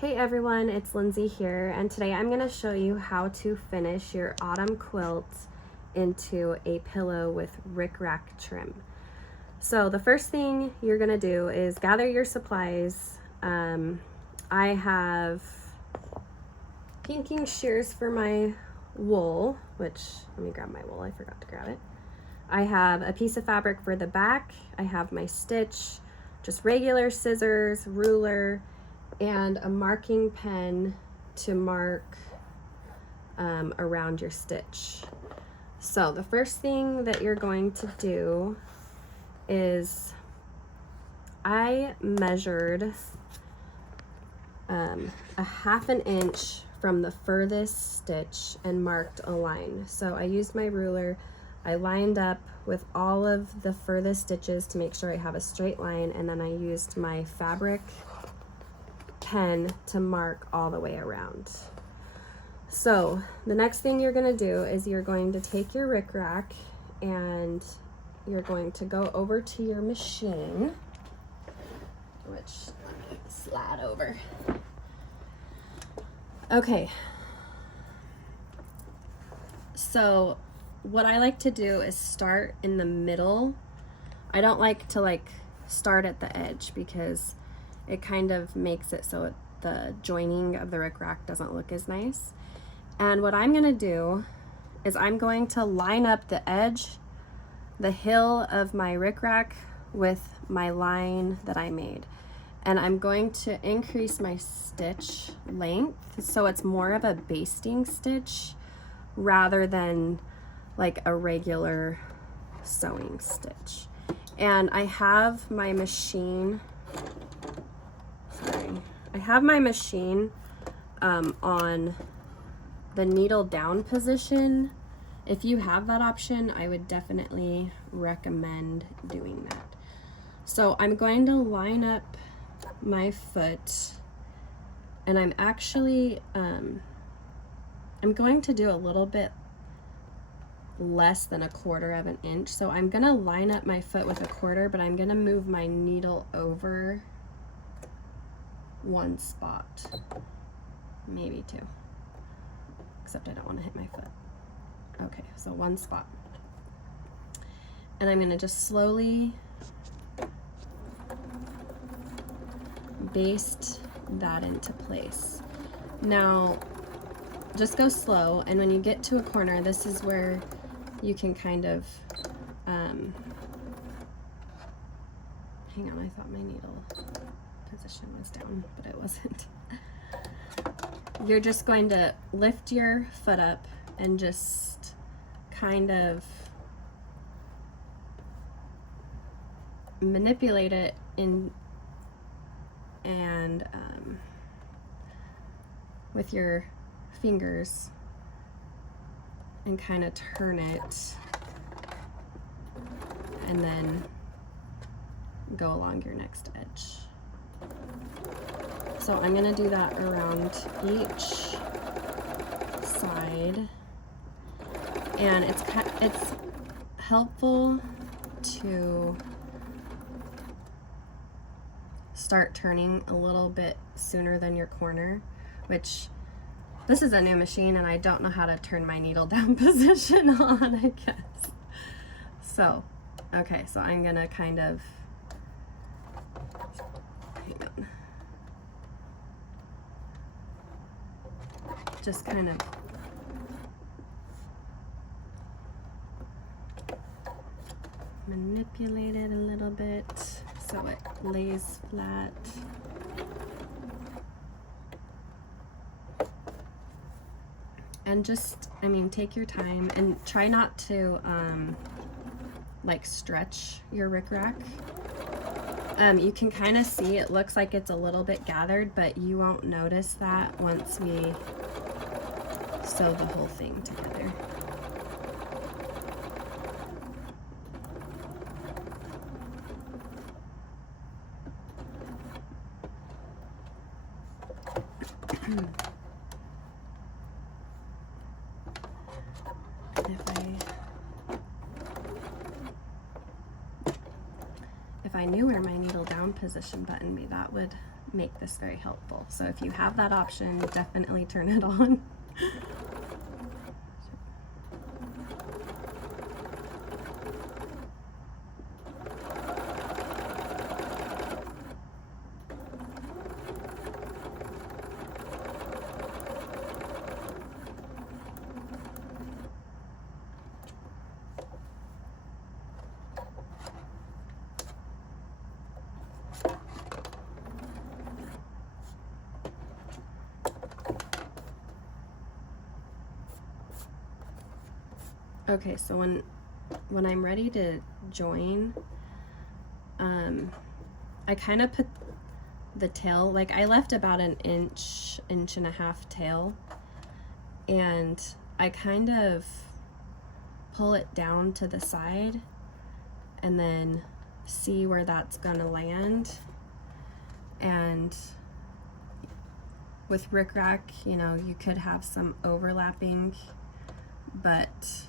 Hey everyone, it's Lindsay here, and today I'm going to show you how to finish your autumn quilt into a pillow with rickrack trim. So the first thing you're going to do is gather your supplies. I have pinking shears for my wool, which, let me grab my wool, I forgot to grab it. I have a piece of fabric for the back, I have my stitch, just regular scissors, ruler, and a marking pen to mark around your stitch. So the first thing that you're going to do is I measured a 1/2 inch from the furthest stitch and marked a line. So I used my ruler, I lined up with all of the furthest stitches to make sure I have a straight line, and then I used my fabric pen to mark all the way around. So the next thing you're going to do is you're going to take your rickrack and you're going to go over to your machine, which let me slide over. Okay, so what I like to do is start in the middle. I don't like to start at the edge because it kind of makes it so the joining of the rickrack doesn't look as nice. And what I'm going to do is I'm going to line up the edge, the hill of my rickrack with my line that I made. And I'm going to increase my stitch length so it's more of a basting stitch rather than like a regular sewing stitch. And I have my machine on the needle down position. If you have that option, I would definitely recommend doing that. So I'm going to line up my foot, and I'm actually I'm going to do a little bit less than 1/4 inch. So I'm going to line up my foot with 1/4, but I'm going to move my needle over one spot, maybe two, except I don't want to hit my foot. Okay, so one spot, and I'm going to just slowly baste that into place. Now just go slow, and when you get to a corner, this is where you can kind of hang on, I thought my needle position was down, but it wasn't. You're just going to lift your foot up and just kind of manipulate it in and with your fingers and kind of turn it, and then go along your next edge. So I'm going to do that around each side, and it's helpful to start turning a little bit sooner than your corner, which this is a new machine and I don't know how to turn my needle down position on, I guess. So, okay, so I'm going to kind of hang on. Just kind of manipulate it a little bit so it lays flat. And just, take your time and try not to stretch your rickrack. You can kind of see it looks like it's a little bit gathered, but you won't notice that once we sew the whole thing together. If I knew where my needle down position button would be, that would make this very helpful. So if you have that option, definitely turn it on. Okay, so when I'm ready to join, I kind of put the tail, like I left about an inch and a half tail, and I kind of pull it down to the side and then see where that's gonna land. And with rickrack, you know, you could have some overlapping, but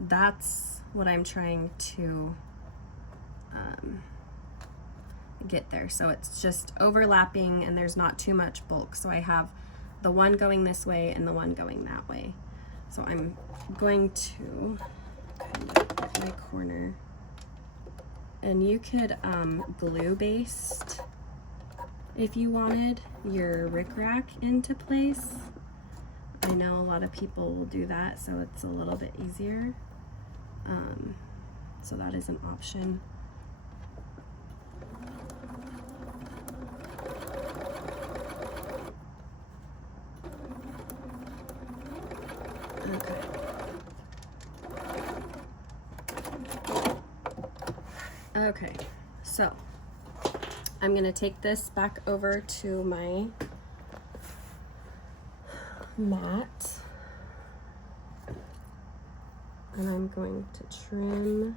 that's what I'm trying to get there. So it's just overlapping and there's not too much bulk. So I have the one going this way and the one going that way. So I'm going to kind of get my corner, and you could glue baste if you wanted your rickrack into place. I know a lot of people will do that, so it's a little bit easier. So that is an option. Okay. Okay, so I'm gonna take this back over to my mat, and I'm going to trim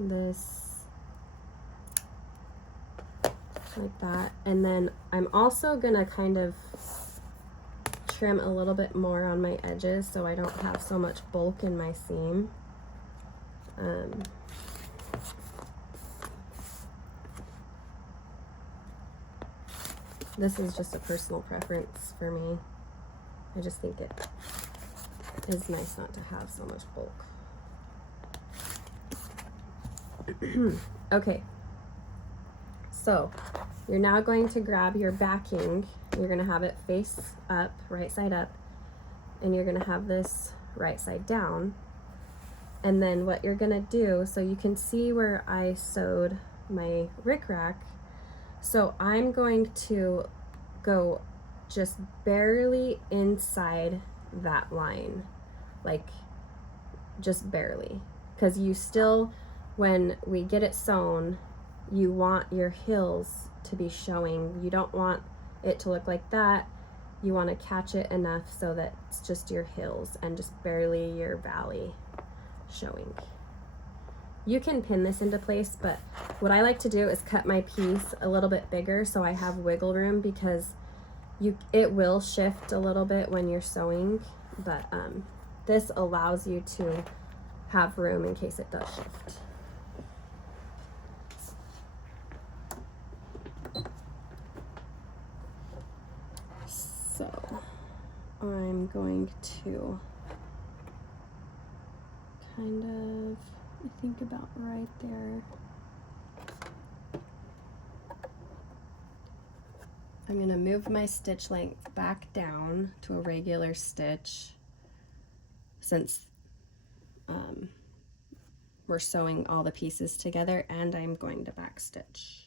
this like that, and then I'm also gonna kind of trim a little bit more on my edges so I don't have so much bulk in my seam. This is just a personal preference for me. I just think it is nice not to have so much bulk. Okay, so you're now going to grab your backing. You're going to have it face up, right side up, and you're going to have this right side down. And then what you're going to do, so you can see where I sewed my rickrack, so I'm going to go just barely inside that line, like just barely, because you still, when we get it sewn, you want your heels to be showing. You don't want it to look like that. You want to catch it enough so that it's just your heels and just barely your valley showing. You can pin this into place, but what I like to do is cut my piece a little bit bigger so I have wiggle room, because it will shift a little bit when you're sewing, but this allows you to have room in case it does shift. So I'm going to kind of, I think about right there. I'm going to move my stitch length back down to a regular stitch, since we're sewing all the pieces together, and I'm going to back stitch.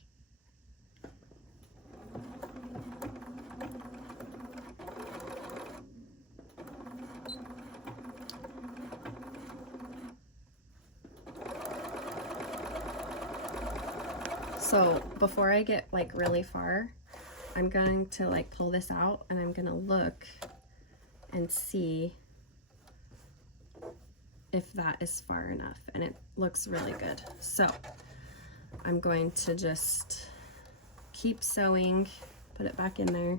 So before I get like really far, I'm going to like pull this out, and I'm gonna look and see if that is far enough, and it looks really good. So I'm going to just keep sewing, put it back in there.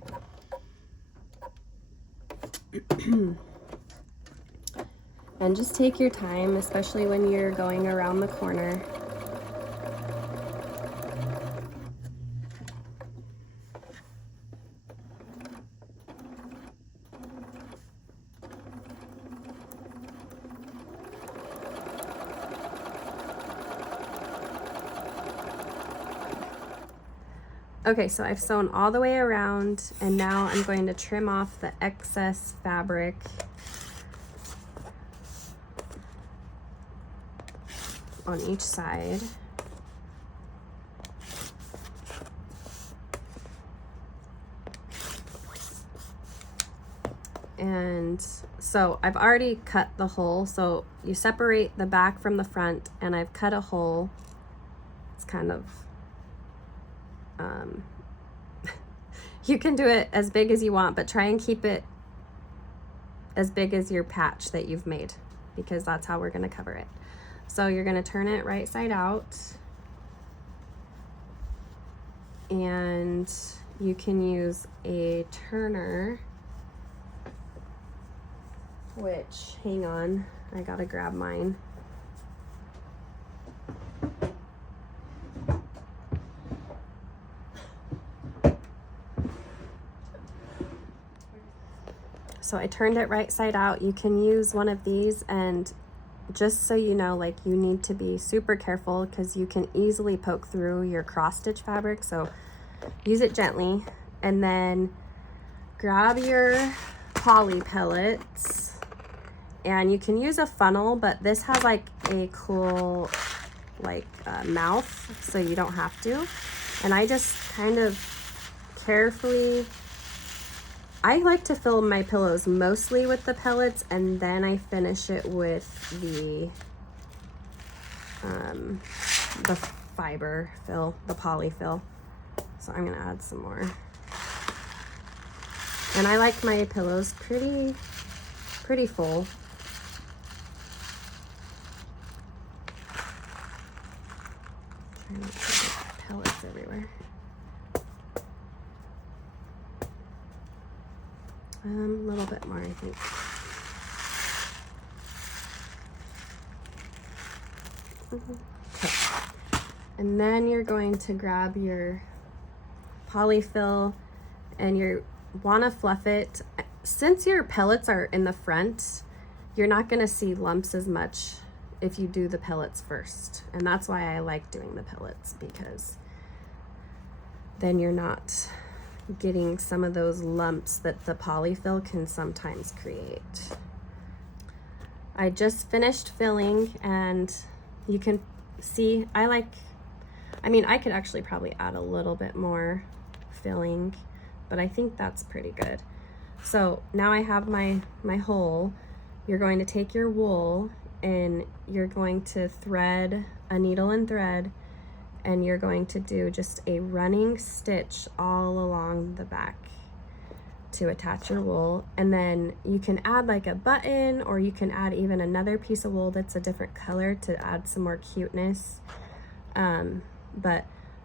And just take your time, especially when you're going around the corner. Okay, so I've sewn all the way around, and now I'm going to trim off the excess fabric. On each side. And so I've already cut the hole, so you separate the back from the front, and I've cut a hole. It's kind of you can do it as big as you want, but try and keep it as big as your patch that you've made, because that's how we're going to cover it. So you're going to turn it right side out, and you can use a turner, which, hang on, I gotta grab mine. So I turned it right side out. You can use one of these, and just so you know, like, you need to be super careful because you can easily poke through your cross stitch fabric, so use it gently. And then grab your poly pellets, and you can use a funnel, but this has like a cool like mouth, so you don't have to. And I just kind of carefully, I like to fill my pillows mostly with the pellets, and then I finish it with the fiber fill, the poly fill. So I'm gonna add some more. And I like my pillows pretty full. Try not to get pellets everywhere. A little bit more, I think. Okay. And then you're going to grab your polyfill, and you want to fluff it. Since your pellets are in the front, you're not going to see lumps as much if you do the pellets first. And that's why I like doing the pellets, because then you're not getting some of those lumps that the polyfill can sometimes create. I just finished filling, and you can see I could actually probably add a little bit more filling, but I think that's pretty good. So now I have my hole. You're going to take your wool, and you're going to thread a needle and thread, and you're going to do just a running stitch all along the back to attach your wool. And then you can add like a button, or you can add even another piece of wool that's a different color to add some more cuteness. But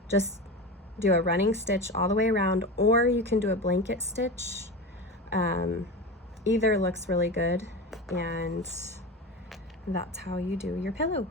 just do a running stitch all the way around, or you can do a blanket stitch. Either looks really good, and that's how you do your pillow.